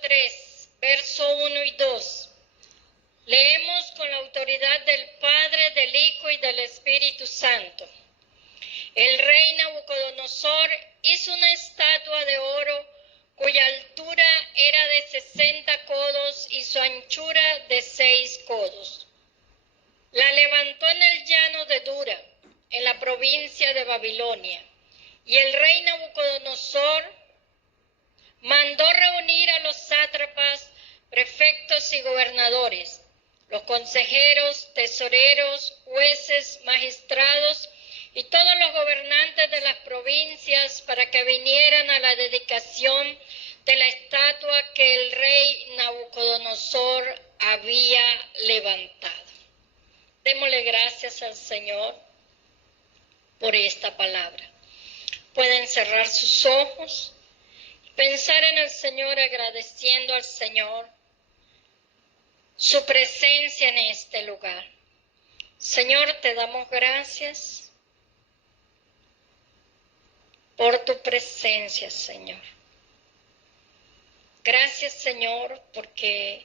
3, verso 1 y 2. Leemos con la autoridad del Padre, del Hijo y del Espíritu Santo. El rey Nabucodonosor hizo una estatua de oro cuya altura era de 60 codos y su anchura de 6 codos. La levantó en el llano de Dura, en la provincia de Babilonia, y el rey Nabucodonosor mandó reunir a los sátrapas, prefectos y gobernadores, los consejeros, tesoreros, jueces, magistrados y todos los gobernantes de las provincias para que vinieran a la dedicación de la estatua que el rey Nabucodonosor había levantado. Démosle gracias al Señor por esta palabra. Pueden cerrar sus ojos, pensar en el Señor, agradeciendo al Señor su presencia en este lugar. Señor, te damos gracias por tu presencia, Señor. Gracias, Señor, porque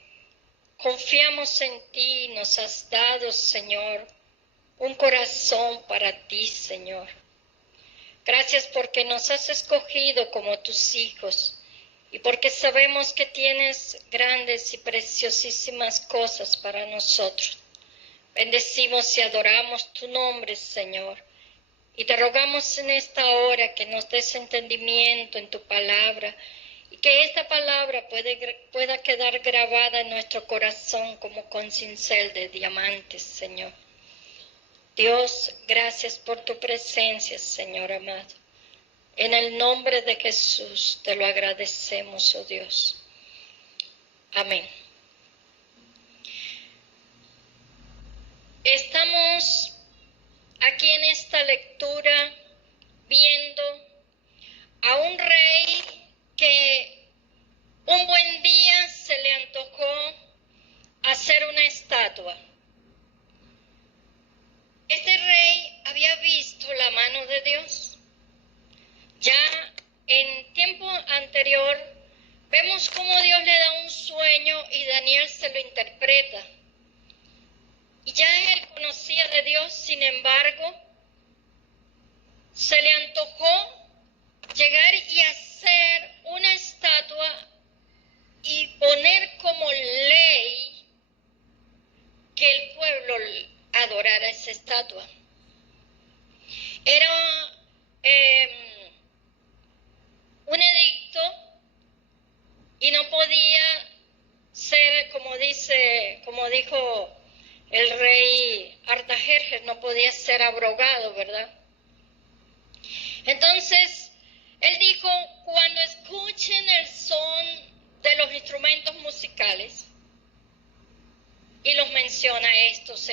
confiamos en ti y nos has dado, Señor, un corazón para ti, Señor. Gracias porque nos has escogido como tus hijos y porque sabemos que tienes grandes y preciosísimas cosas para nosotros. Bendecimos y adoramos tu nombre, Señor. Y te rogamos en esta hora que nos des entendimiento en tu palabra y que esta palabra pueda quedar grabada en nuestro corazón como con cincel de diamantes, Señor. Dios, gracias por tu presencia, Señor amado. En el nombre de Jesús te lo agradecemos, oh Dios. Amén. Estamos aquí en esta lectura viendo a un rey que un buen día se le antojó hacer una estatua. Este rey había visto la mano de Dios. Ya en tiempo anterior vemos cómo Dios le da un sueño y Daniel se lo interpreta. Y ya él conocía de Dios, sin embargo, se le antojó llegar y hacer una estatua y poner como ley que el pueblo adorara esa estatua. Era un edicto y no podía ser, como dijo el rey Artajerjes, no podía ser abrogado, ¿verdad? Entonces, él dijo, cuando escuchen el son de los instrumentos musicales, y los menciona estos,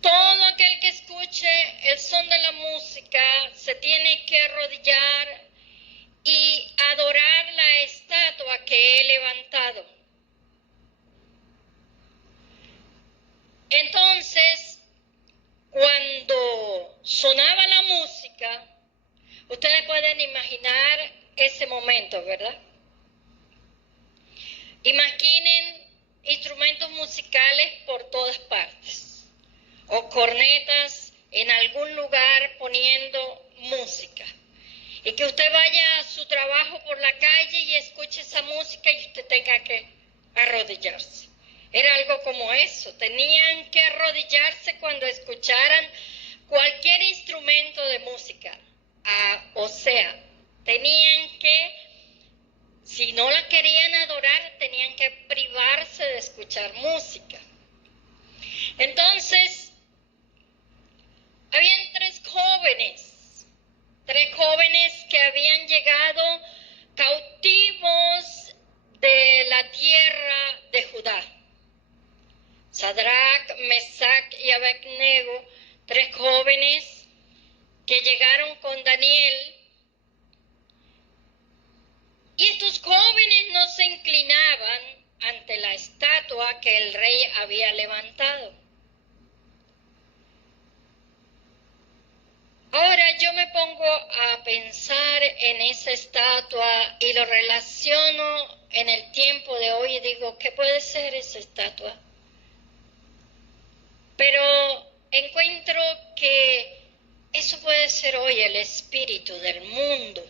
todo aquel que escuche el son de la música se tiene que arrodillar y adorar la estatua que he levantado. Entonces, cuando sonaba la música, ustedes pueden imaginar ese momento, ¿verdad? Imaginen instrumentos musicales por todas partes, o cornetas en algún lugar poniendo música. Y que usted vaya a su trabajo por la calle y escuche esa música y usted tenga que arrodillarse. Era algo como eso, tenían que arrodillarse cuando escucharan cualquier instrumento de música. O sea, tenían que, si no la querían adorar, tenían que privarse de escuchar música. Entonces, habían tres jóvenes que habían llegado cautivos de la tierra de Judá. Sadrach, Mesach y Abednego, tres jóvenes que llegaron con Daniel. Y estos jóvenes no se inclinaban ante la estatua que el rey había levantado. Ahora yo me pongo a pensar en esa estatua y lo relaciono en el tiempo de hoy y digo, ¿qué puede ser esa estatua? Pero encuentro que eso puede ser hoy el espíritu del mundo.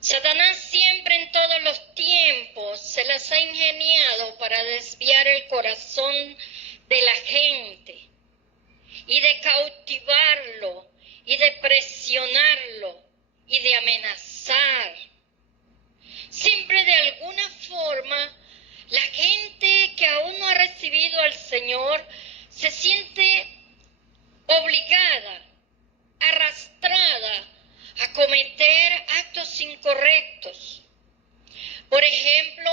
Satanás siempre en todos los tiempos se las ha ingeniado para desviar el corazón de la gente y de cautivarlo y de presionarlo y de amenazar. Siempre de alguna forma la gente que aún no ha recibido al Señor se siente obligada, arrastrada a cometer actos incorrectos. Por ejemplo,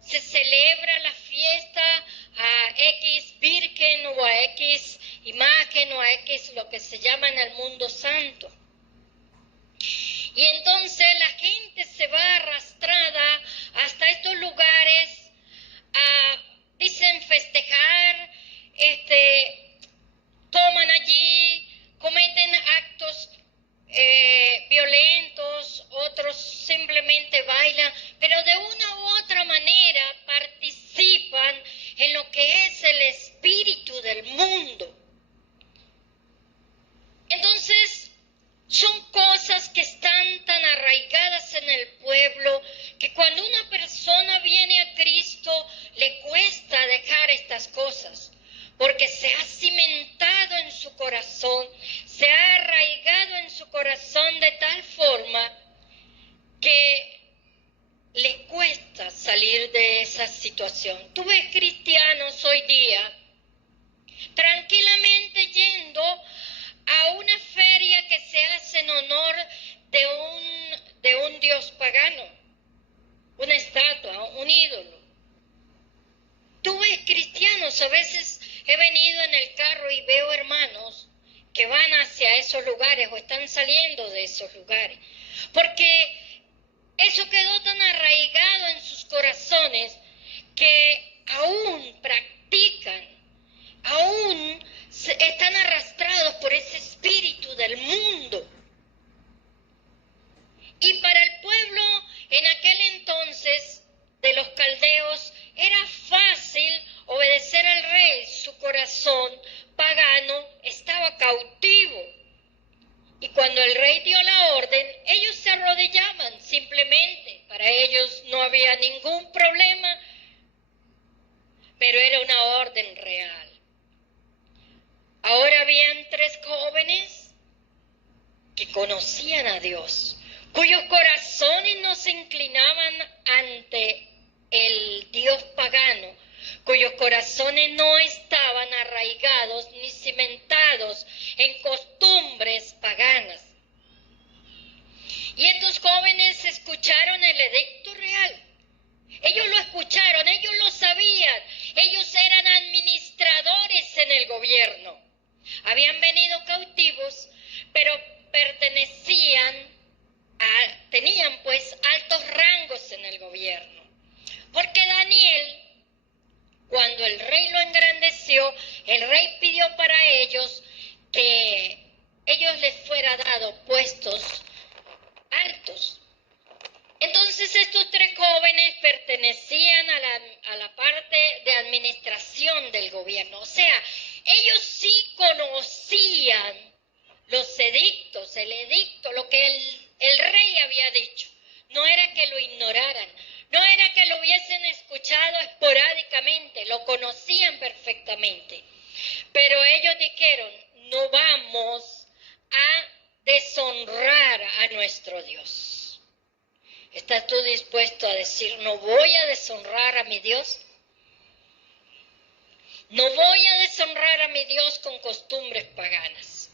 se celebra la fiesta a X Virgen o a X imagen o a X lo que se llama en el mundo santo. Y entonces la gente se va arrastrada hasta estos lugares dicen festejar, toman allí, cometen actos violentos, otros simplemente bailan, pero de una u otra manera participan en lo que es el espíritu del mundo. Entonces, son cosas que están tan arraigadas en el pueblo que cuando una persona viene a Cristo le cuesta dejar estas cosas, porque se ha cimentado en su corazón, se ha arraigado en su corazón de tal forma que le cuesta salir de esa situación. Tú ves cristianos hoy día tranquilamente yendo a una feria que se hace en honor de un dios pagano, una estatua, un ídolo. Tú ves cristianos, a veces he venido en el carro y veo hermanos que van hacia esos lugares o están saliendo de esos lugares, porque eso quedó tan arraigado en sus corazones que aún practican, aún están arrastrados por ese espíritu del mundo. Y para el pueblo en aquel entonces de los caldeos era fácil obedecer al rey. Su corazón pagano estaba cautivo. Y cuando el rey dio la orden, ellos se arrodillaban simplemente. Para ellos no había ningún problema, pero era una orden real. Ahora habían 3 jóvenes que conocían a Dios, cuyos corazones no se inclinaban ante el Dios pagano, cuyos corazones no estaban arraigados ni cimentados en costumbres paganas. Y estos jóvenes escucharon el edicto real. Ellos lo escucharon, ellos lo sabían, ellos eran administradores en el gobierno. Habían venido cautivos, pero tenían pues altos rangos en el gobierno. Porque Daniel, cuando el rey lo engrandeció, el rey pidió para ellos que ellos les fuera dado puestos altos. Entonces estos 3 jóvenes pertenecían a la parte de administración del gobierno. O sea, ellos sí conocían los edictos, el edicto, lo que el rey había dicho. No era que lo ignoraran, no era que lo hubiesen escuchado esporádicamente, lo conocían perfectamente. Pero ellos dijeron, no vamos a deshonrar a nuestro Dios. ¿Estás tú dispuesto a decir, no voy a deshonrar a mi Dios? No voy a deshonrar a mi Dios con costumbres paganas.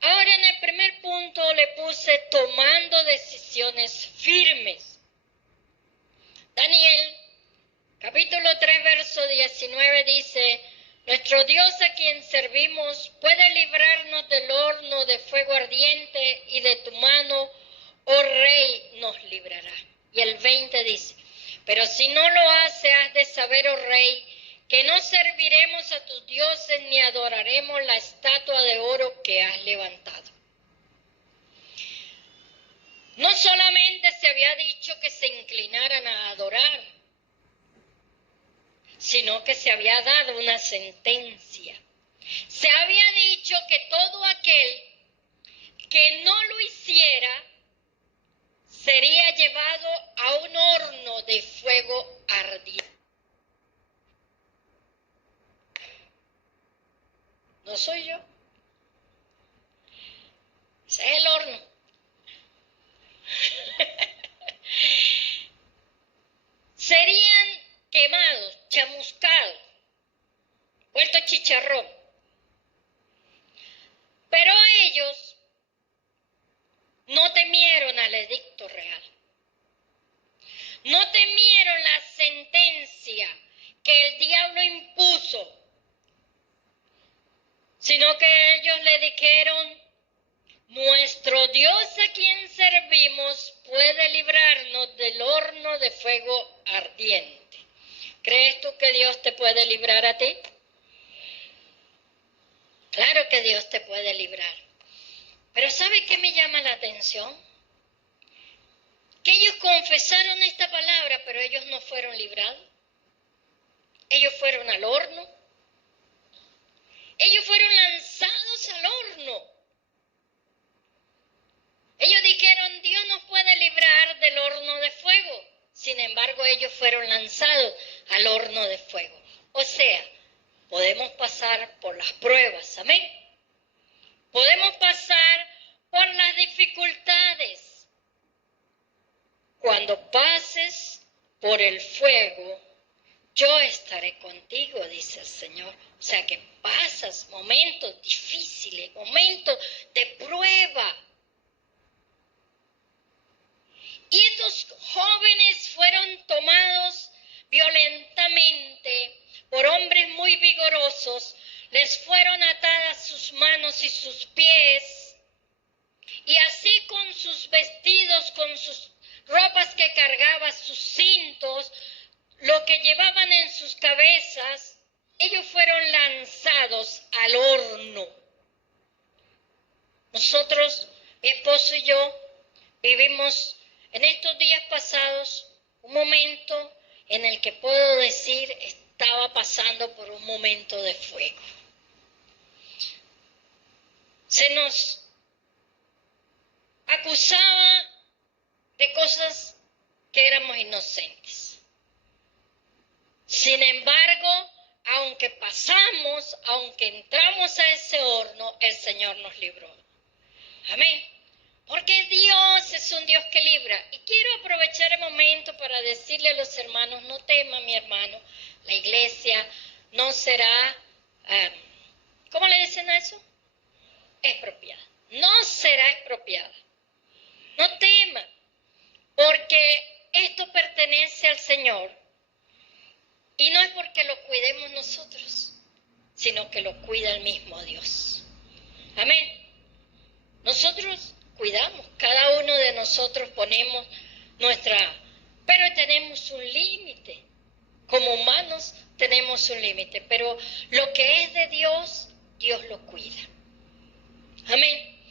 Ahora en el primer punto le puse tomando decisiones firmes. Daniel, capítulo 3, verso 19 dice, nuestro Dios a quien servimos puede librarnos del horno de fuego ardiente y de tu mano, oh rey, nos librará. Y el 20 dice, pero si no lo hace, has de saber, oh rey, que no serviremos a tus dioses ni adoraremos la estatua de oro que has levantado. No solamente se había dicho que se inclinaran a adorar, sino que se había dado una sentencia. Se había dicho que todo aquel que no lo hiciera sería llevado a un horno de fuego ardiente. No soy yo. Ese es el horno. Serían quemados, chamuscados, vueltos chicharrón. Pero ellos no temieron al edicto real. No temieron la sentencia que el diablo impuso, sino que ellos le dijeron: nuestro Dios a quien servimos puede librarnos del horno de fuego ardiente. ¿Crees tú que Dios te puede librar a ti? Claro que Dios te puede librar. Pero ¿sabe qué me llama la atención? Que ellos confesaron esta palabra, pero ellos no fueron librados. Ellos fueron al horno. Ellos fueron lanzados al horno. Ellos dijeron: Dios nos puede librar del horno de fuego. Sin embargo, ellos fueron lanzados al horno de fuego. O sea, podemos pasar por las pruebas, amén. Podemos pasar por las dificultades. Cuando pases por el fuego, yo estaré contigo, dice el Señor. O sea que pasas momentos difíciles, momentos de prueba. Y estos jóvenes fueron tomados violentamente por hombres muy vigorosos, les fueron atadas sus manos y sus pies, y así con sus vestidos, con sus ropas que cargaban, sus cintos, lo que llevaban en sus cabezas, ellos fueron lanzados al horno. Nosotros, mi esposo y yo, vivimos en estos días pasados un momento en el que puedo decir estaba pasando por un momento de fuego. Se nos acusaba de cosas que éramos inocentes. Sin embargo, aunque pasamos, aunque entramos a ese horno, el Señor nos libró. Amén. Porque Dios es un Dios que libra. Y quiero aprovechar el momento para decirle a los hermanos: no tema, mi hermano, la iglesia no será, ¿cómo le dicen a eso? Expropiada. No será expropiada. No tema, porque esto pertenece al Señor. Y no es porque lo cuidemos nosotros, sino que lo cuida el mismo Dios. Amén. Nosotros cuidamos, cada uno de nosotros ponemos pero tenemos un límite. Como humanos tenemos un límite, pero lo que es de Dios, Dios lo cuida. Amén.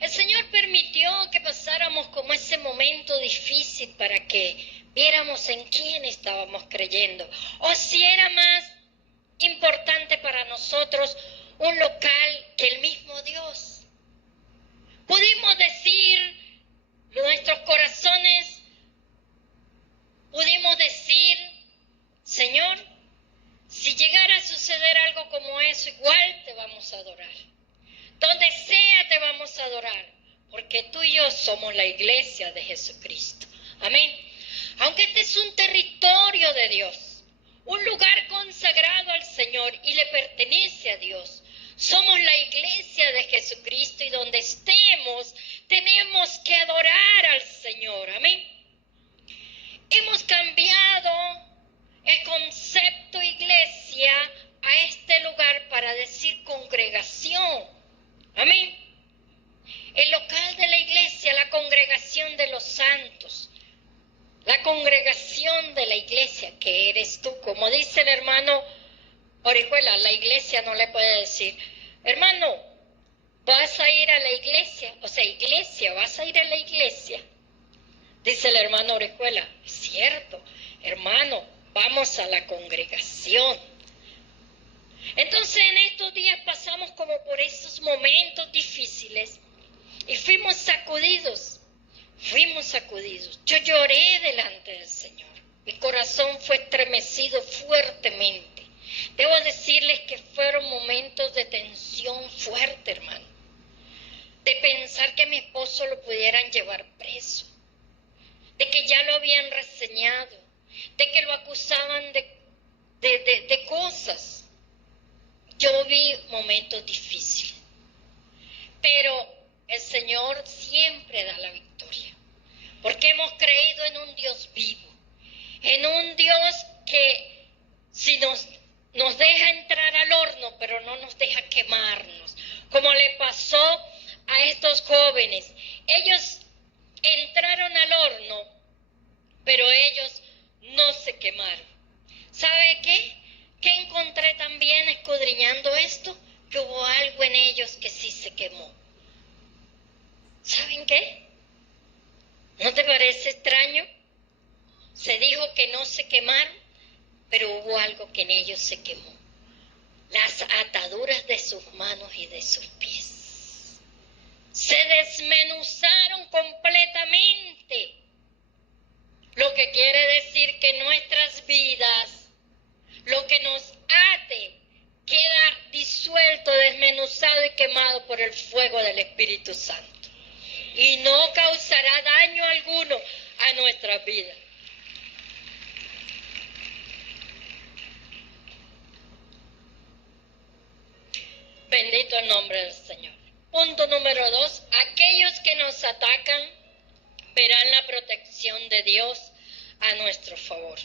El Señor permitió que pasáramos como ese momento difícil para que viéramos en quién estábamos creyendo, o si era más importante para nosotros un local que el mismo Dios. Pudimos decir, nuestros corazones, pudimos decir: Señor, si llegara a suceder algo como eso, igual te vamos a adorar. Donde sea te vamos a adorar, porque tú y yo somos la iglesia de Jesucristo. Amén. Aunque este es un territorio de Dios, un lugar consagrado al Señor y le pertenece a Dios, somos la iglesia de Jesucristo y donde estemos tenemos que adorar al Señor. Amén. Hemos cambiado el concepto iglesia a este lugar para decir congregación. Amén. El local de la iglesia, la congregación de los santos, la congregación de la iglesia que eres tú. Como dice el hermano Orihuela, la iglesia no le puede decir, hermano, vas a ir a la iglesia, iglesia, vas a ir a la iglesia. Dice el hermano Orihuela, es cierto, hermano, vamos a la congregación. Entonces en estos días pasamos como por esos momentos difíciles y fuimos sacudidos. Yo lloré delante del Señor. Mi corazón fue estremecido fuertemente. Debo decirles que fueron momentos de tensión fuerte, hermano. De pensar que a mi esposo lo pudieran llevar preso. De que ya lo habían reseñado. De que lo acusaban de cosas. Yo vi momentos difíciles. Pero el Señor siempre da la victoria. Porque hemos creído en un Dios vivo. En un Dios que si nos deja entrar al horno, pero no nos deja quemarnos. Como le pasó a estos jóvenes. Ellos entraron al horno, pero ellos no se quemaron. ¿Sabe qué? ¿Qué encontré también escudriñando esto? Que hubo algo en ellos que sí se quemó. ¿Saben qué? ¿No te parece extraño? Se dijo que no se quemaron, pero hubo algo que en ellos se quemó. Las ataduras de sus manos y de sus pies. Se desmenuzaron completamente. Lo que quiere decir que nuestras vidas, lo que nos ate, queda disuelto, desmenuzado y quemado por el fuego del Espíritu Santo. Y no causará daño alguno a nuestras vidas. Bendito el nombre del Señor. Punto número 2. Aquellos que nos atacan verán la protección de Dios a nuestro favor.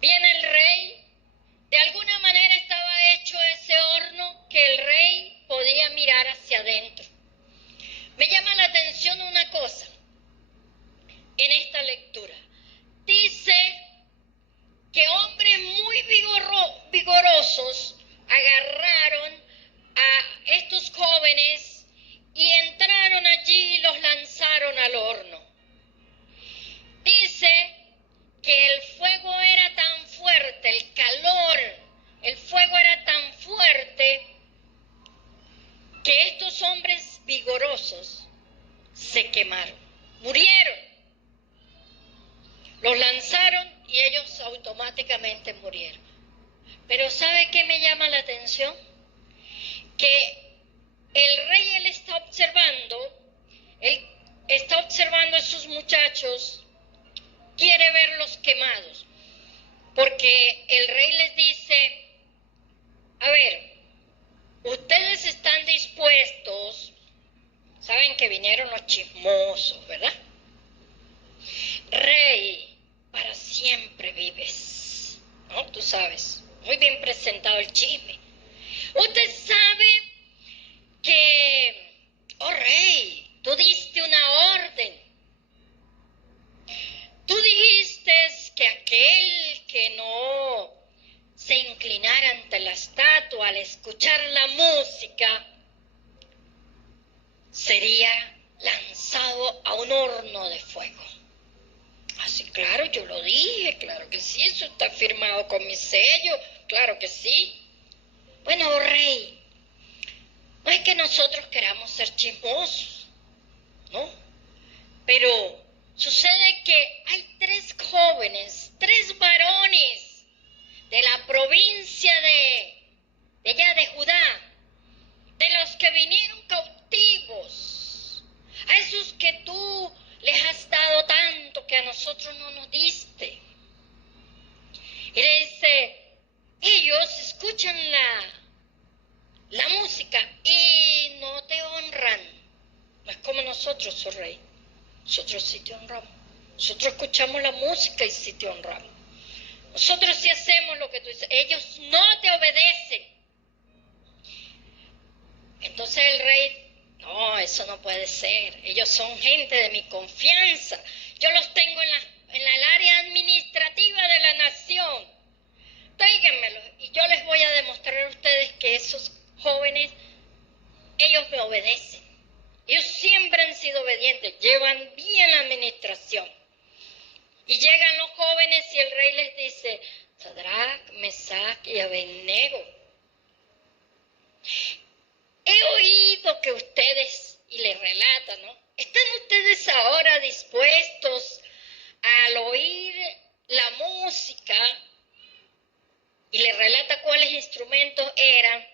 Viene el rey. De alguna manera estaba hecho ese horno que el rey podía mirar hacia adentro. Me llama la atención una cosa en esta lectura. Dice que hombres muy vigorosos agarraron a estos jóvenes y entraron allí y los lanzaron al horno. Dice que el fuego era tan fuerte, el calor, el fuego era tan fuerte que estos hombres vigorosos se quemaron, murieron. Los lanzaron y ellos automáticamente murieron. Pero ¿sabe qué me llama la atención? Que el rey, él está observando a sus muchachos, quiere verlos quemados, porque el rey les dice, a ver, ustedes están dispuestos, saben que vinieron los chismosos, ¿verdad? Rey, para siempre vives, ¿no? Tú sabes, muy bien presentado el chisme. Usted sabe que, oh rey, tú diste una orden. Tú dijiste que aquel que no se inclinara ante la estatua al escuchar la música sería lanzado a un horno de fuego. Así, claro, yo lo dije, claro que sí, eso está firmado con mi sello, claro que sí. Bueno, oh rey, no es que nosotros queramos ser chismosos, ¿no? Pero sucede que hay 3 jóvenes, 3 varones de la provincia de allá de Judá, de los que vinieron cautivos, a esos que tú les has dado tanto que a nosotros no nos diste. Y le dice, ellos escuchan la música y no te honran. No es como nosotros, oh rey. Nosotros sí te honramos. Nosotros escuchamos la música y sí te honramos. Nosotros sí hacemos lo que tú dices. Ellos no te obedecen. Entonces el rey, no, eso no puede ser. Ellos son gente de mi confianza. Yo los tengo en el área administrativa de la nación. tráiganmelos y yo les voy a demostrar a ustedes que esos jóvenes, ellos me obedecen. Ellos siempre han sido obedientes, llevan bien la administración. Y llegan los jóvenes y el rey les dice, Sadrach, Mesach y Abednego, he oído que ustedes, y les relata, ¿no? ¿Están ustedes ahora dispuestos al oír la música? Y les relata cuáles instrumentos eran.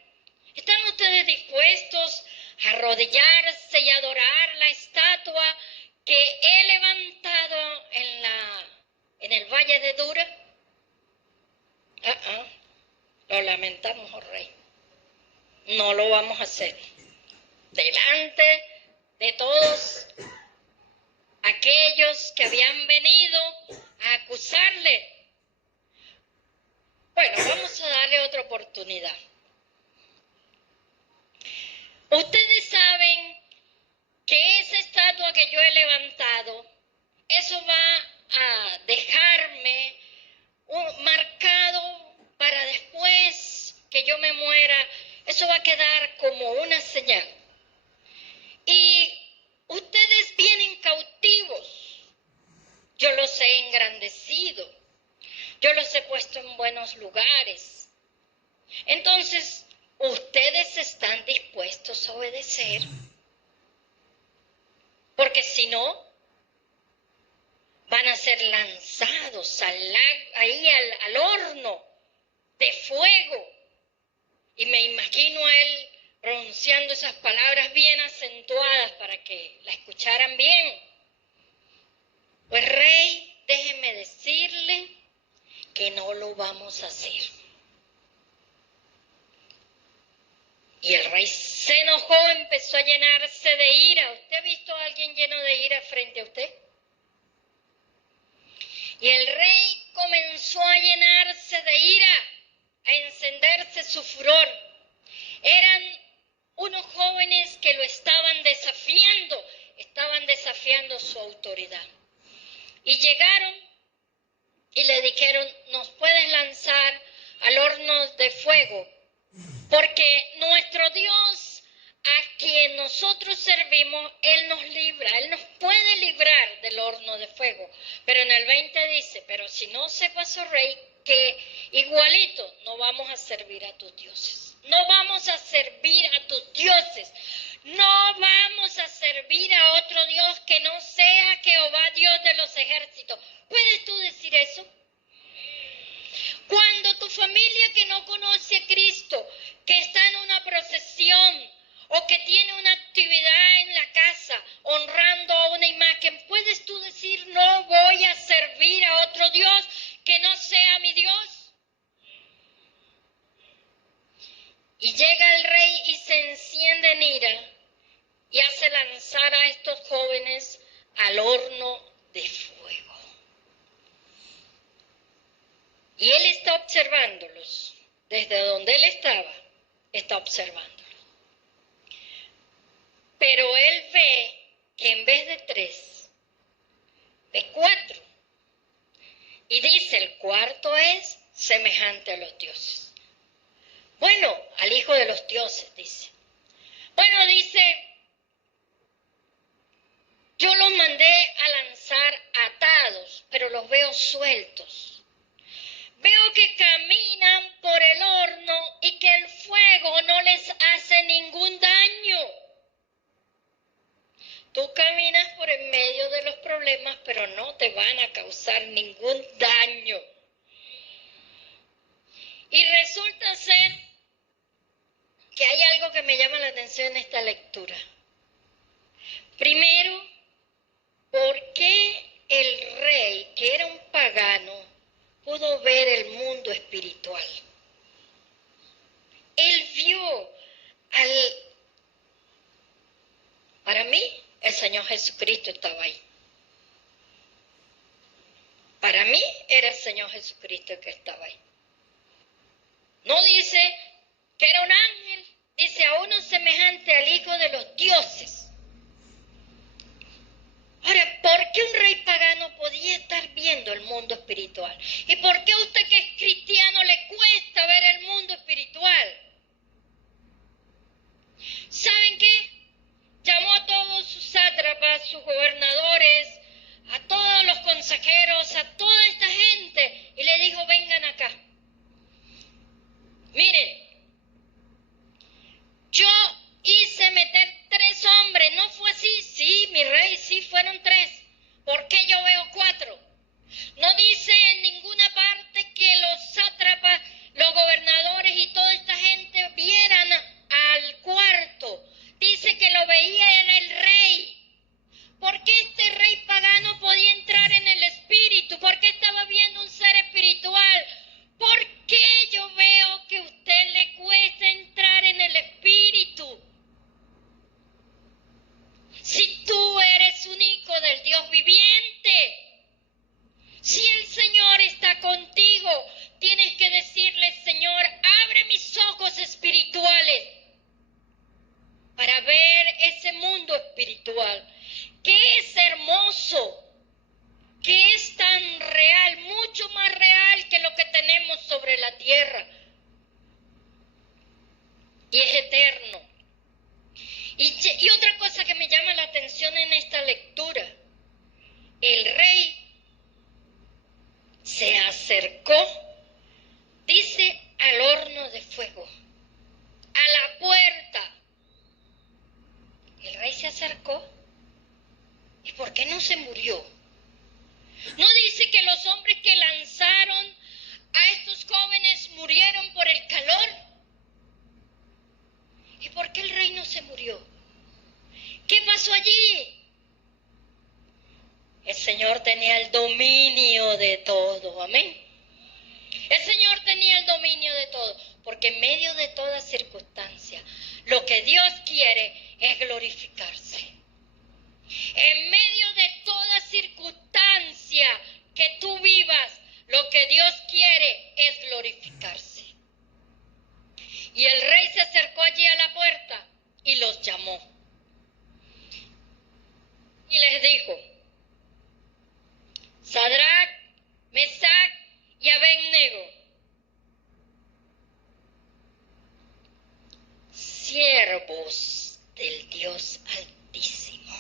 ¿Están ustedes dispuestos a arrodillarse y adorar la estatua que he levantado en el valle de Dura? Lo lamentamos, oh rey. No lo vamos a hacer. Delante de todos aquellos que habían venido a acusarle. Bueno, vamos a darle otra oportunidad. Ustedes saben que esa estatua que yo he levantado, eso va a dejarme marcado para después que yo me muera, eso va a quedar como una señal. Y ustedes vienen cautivos, yo los he engrandecido, yo los he puesto en buenos lugares. Entonces, ¿ustedes están dispuestos a obedecer? Porque si no, van a ser lanzados al horno de fuego. Y me imagino a él pronunciando esas palabras bien acentuadas para que la escucharan bien. Pues rey, déjeme decirle que no lo vamos a hacer. Y el rey se enojó, empezó a llenarse de ira. ¿Usted ha visto a alguien lleno de ira frente a usted? Y el rey comenzó a llenarse de ira, a encenderse su furor. Eran unos jóvenes que lo estaban desafiando su autoridad. Y llegaron y le dijeron, nos puedes lanzar al horno de fuego, porque nuestro Dios, a quien nosotros servimos, Él nos libra, Él nos puede librar del horno de fuego. Pero en el 20 dice, pero si no sepas, oh rey, que igualito no vamos a servir a tus dioses. No vamos a servir a tus dioses. No vamos a servir a otro Dios que no sea Jehová, Dios de los ejércitos. ¿Puedes tú decir eso? Cuando tu familia que no conoce a Cristo, que está en una procesión o que tiene una actividad en la casa honrando a una imagen, ¿puedes tú decir no voy a servir a otro Dios que no sea mi Dios? Y llega el rey y se enciende en ira y hace lanzar a estos jóvenes al horno de fuego. Y él está observándolos, desde donde él estaba, está observándolos. Pero él ve que en vez de 3, de 4. Y dice, el cuarto es semejante a los dioses. Bueno, al hijo de los dioses, dice. Bueno, dice, yo los mandé a lanzar atados, pero los veo sueltos. Veo que caminan por el horno y que el fuego no les hace ningún daño. Tú caminas por en medio de los problemas, pero no te van a causar ningún daño. Y resulta ser que hay algo que me llama la atención en esta lectura. Primero, ¿por qué el rey, que era un pagano, pudo ver el mundo espiritual? Él vio para mí, el Señor Jesucristo estaba ahí. Para mí era el Señor Jesucristo el que estaba ahí. No dice que era un ángel, dice a uno semejante al hijo de los dioses. Ahora, ¿por qué un rey pagano podía podía estar viendo el mundo espiritual. ¿Y por qué a usted que es cristiano le cuesta ver el mundo espiritual? ¿Saben qué? Llamó a todos sus sátrapas, sus gobernadores, a todos los consejeros, a toda esta gente, y le dijo, vengan acá. Miren, yo hice meter 3 hombres, ¿no fue así? Sí, mi rey, sí, fueron 3. ¿Por qué yo veo 4? No dice en ninguna parte que los sátrapas, los gobernadores y toda esta gente vieran al cuarto. Dice que lo veía en el rey. ¿Por qué este rey pagano podía entrar en el espíritu? ¿Por qué estaba viendo un ser espiritual? ¿Por qué yo veo que a usted le cuesta entrar en el espíritu? Si tú eres un hijo del Dios viviente, si el Señor está contigo, tienes que decirle, Señor, abre mis ojos espirituales para ver ese mundo espiritual, que es hermoso, que es tan real, mucho más real que lo que tenemos sobre la tierra, y es eterno. Y otra cosa que me llama la atención en esta lectura, el rey se acercó, dice, al horno de fuego, a la puerta. El rey se acercó. ¿Y por qué no se murió? No dice que los hombres que lanzaron a estos jóvenes murieron por el calor. ¿Y por qué el rey no se murió? ¿Qué pasó allí? El Señor tenía el dominio de todo, amén. El Señor tenía el dominio de todo, porque en medio de toda circunstancia, lo que Dios quiere es glorificarse. En medio de toda circunstancia que tú vivas, lo que Dios quiere es glorificarse. Y el rey se acercó allí a la puerta y los llamó. Y les dijo, Sadrac, Mesac y Abednego, siervos del Dios Altísimo.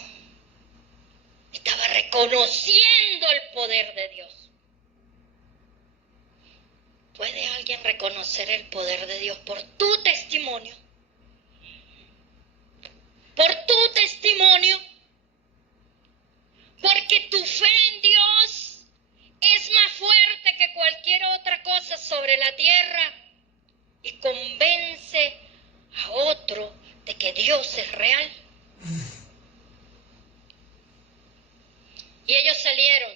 Estaba reconociendo el poder de Dios. ¿Puede alguien reconocer el poder de Dios por tu testimonio? Por tu testimonio. Porque tu fe en Dios es más fuerte que cualquier otra cosa sobre la tierra y convence a otro de que Dios es real. Y ellos salieron.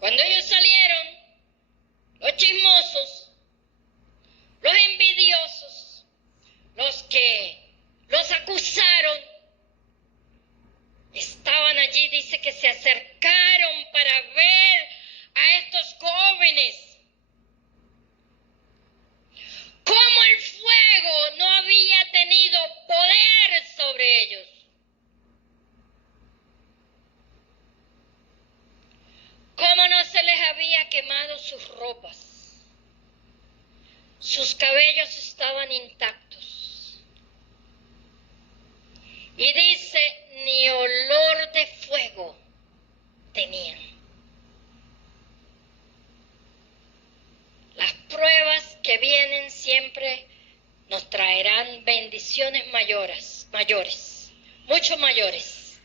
Cuando ellos salieron, los chismosos, los envidiosos, los que los acusaron, estaban allí, dice que se acercaron para ver a estos jóvenes. Cómo el fuego no había tenido poder sobre ellos. Cómo no se les había quemado sus ropas. Sus cabellos estaban intactos. Y dice, ni olor de fuego tenían. Las pruebas que vienen siempre nos traerán bendiciones mayores, mucho mayores.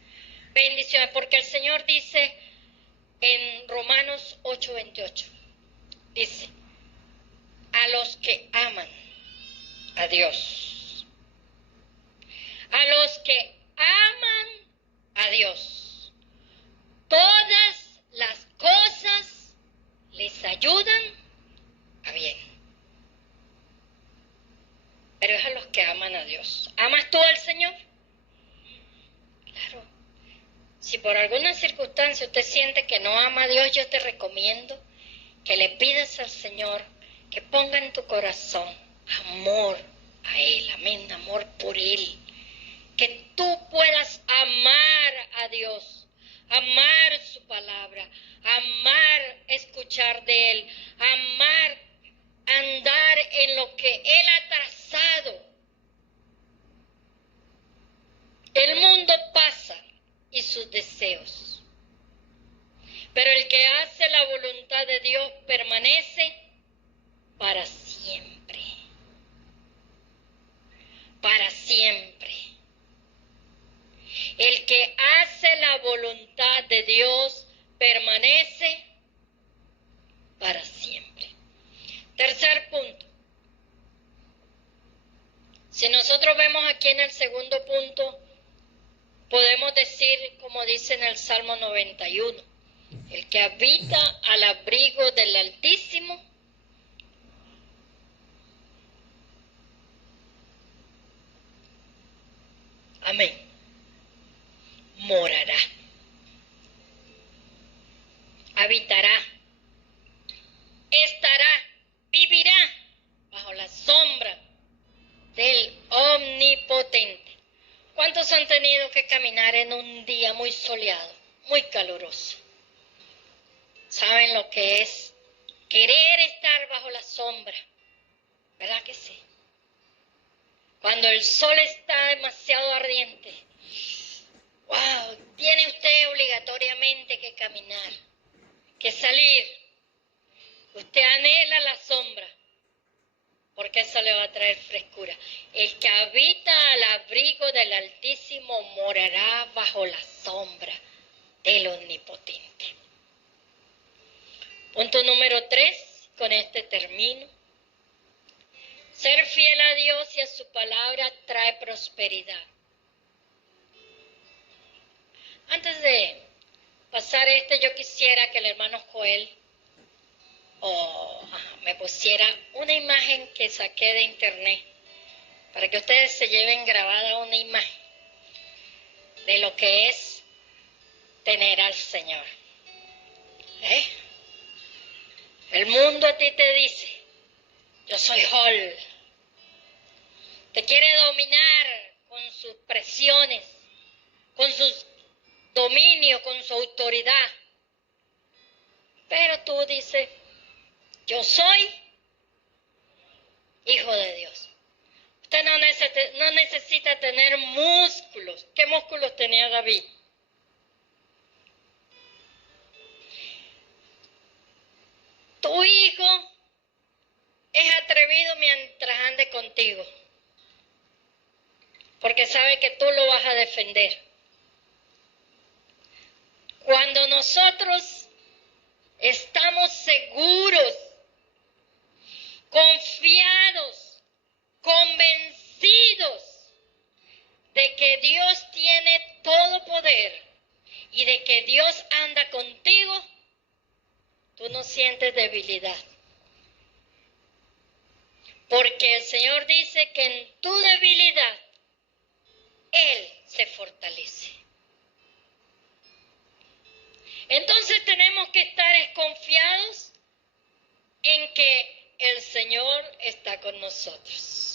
Bendiciones, porque el Señor dice en Romanos 8:28, dice, a los que aman a Dios, a los que aman a Dios, todas las cosas les ayudan a bien. Pero es a los que aman a Dios. ¿Amas tú al Señor? Claro. Si por alguna circunstancia usted siente que no ama a Dios, yo te recomiendo que le pidas al Señor que ponga en tu corazón amor a Él, amén, amor por Él. Que tú puedas amar a Dios, amar su palabra, amar escuchar de Él, amar andar en lo que Él ha trazado. El mundo pasa y sus deseos, pero el que hace la voluntad de Dios permanece para siempre. Para siempre. El que hace la voluntad de Dios permanece para siempre. Tercer punto. Si nosotros vemos aquí en el segundo punto, podemos decir, como dice en el Salmo 91, el que habita al abrigo del Altísimo amén, morará, habitará, estará, vivirá bajo la sombra del Omnipotente. ¿Cuántos han tenido que caminar en un día muy soleado, muy caluroso? ¿Saben lo que es querer estar bajo la sombra? ¿Verdad que sí? Cuando el sol está demasiado ardiente, wow, tiene usted obligatoriamente que caminar, que salir. Usted anhela la sombra, porque eso le va a traer frescura. El que habita al abrigo del Altísimo morará bajo la sombra del Omnipotente. Punto número 3, con este termino. Ser fiel a Dios y a su palabra trae prosperidad. Antes de pasar yo quisiera que el hermano Joel me pusiera una imagen que saqué de internet, para que ustedes se lleven grabada una imagen de lo que es tener al Señor. El mundo a ti te dice, yo soy Joel. Te quiere dominar con sus presiones, con sus dominios, con su autoridad. Pero tú dices, yo soy hijo de Dios. Usted no necesita tener músculos. ¿Qué músculos tenía David? Tu hijo es atrevido mientras ande contigo, porque sabe que tú lo vas a defender. Cuando nosotros estamos seguros, confiados, convencidos de que Dios tiene todo poder y de que Dios anda contigo, tú no sientes debilidad. Porque el Señor dice que en tu debilidad Él se fortalece. Entonces tenemos que estar confiados en que el Señor está con nosotros.